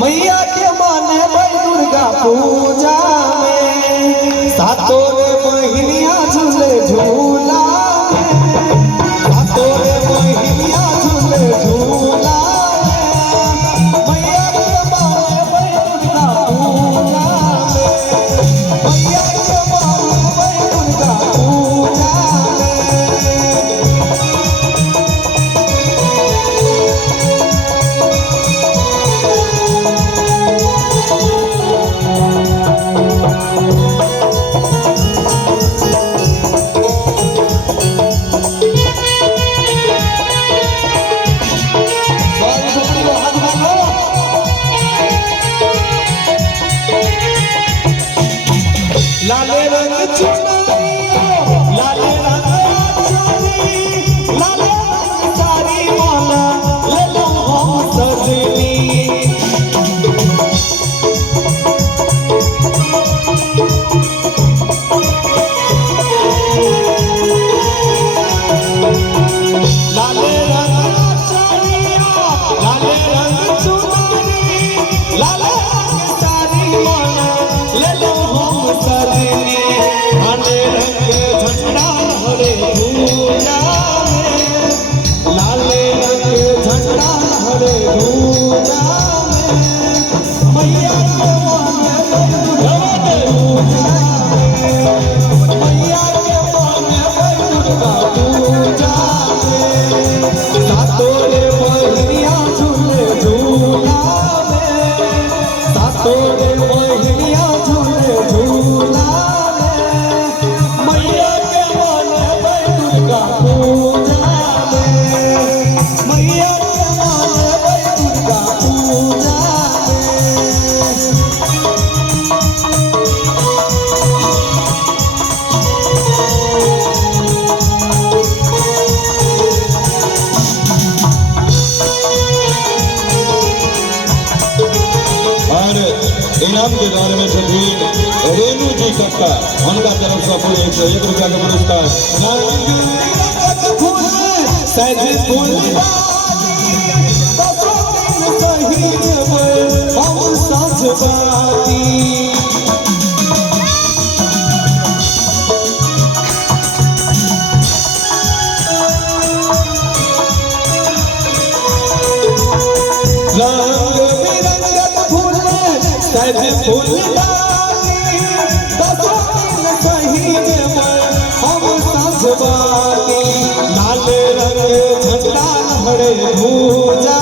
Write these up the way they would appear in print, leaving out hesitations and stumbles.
मैया के माने भाई दुर्गा पूजा में सातों रे बहिनिया झूले झूला में सातों रे बहिनिया झूले झूला में मैया के माने भाई दुर्गा पूजा में मैया के माने भाई दुर्गा पूजा लाले रंग चुनरिया लाले रंग चुनरी लाले रंग साड़ी माला ले लो हम सजनी लाले रंग चुनरिया लाले रंग चुनरी लाले रंग साड़ी माला ले लो हम सजनी लाले रंग झंडा हरे धूजा में लाले रंग झंडा हरे धूजा में मैया के माने दुर्गा पूजा में मैया के माने दुर्गा पूजा में सातों रे बहिनिया झूले झूला में सातों रे बहिनिया झूले झूला मैया के माने दुर्गा पूजा में मैया के माने दुर्गा पूजा और इनाम के बारे में सभी रेणु जी कक्का उनका तरफ से पूरे 101 रुपया का पुरस्कार सज फूल हम सजबाती रंग बिरंग फूल सज फूल शहीद हम सजबाती लाले रंग झंडा लहरे धूजा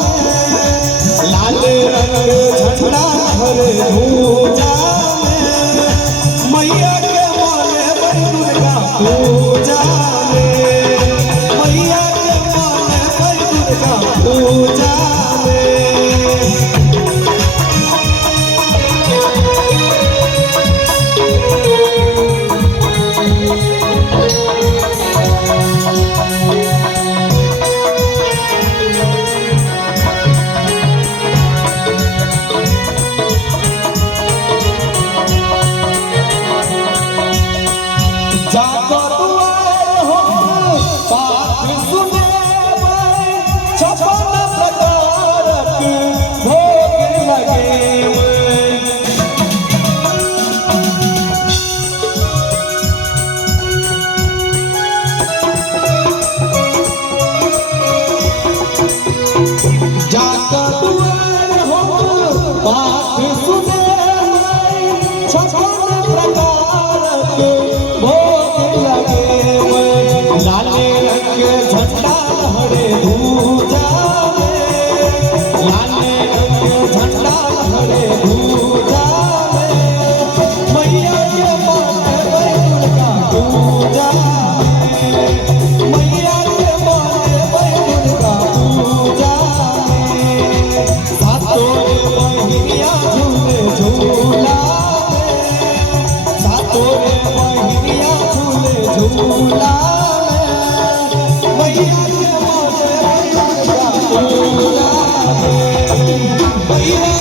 में लाले रंग झंडा लहरे धूजा में मैया के माने दुर्गा पूजा में मैया के माने दुर्गा पूजा जाकर दुआर हो बात सुने छपन प्रकार के भोग लगे जाकर दुआर हो बात सुने छपन प्रकार के लाले रंग झंडा लहरे धूजा में लाले रंग झंडा लहरे धूजा में मैया के माने दुर्गा पूजा में मैया के माने दुर्गा पूजा में सातों रे बहिनिया झूले झूला में सातों रे बहिनिया झूले झूला मैया के माने दुर्गा पूजा में मैया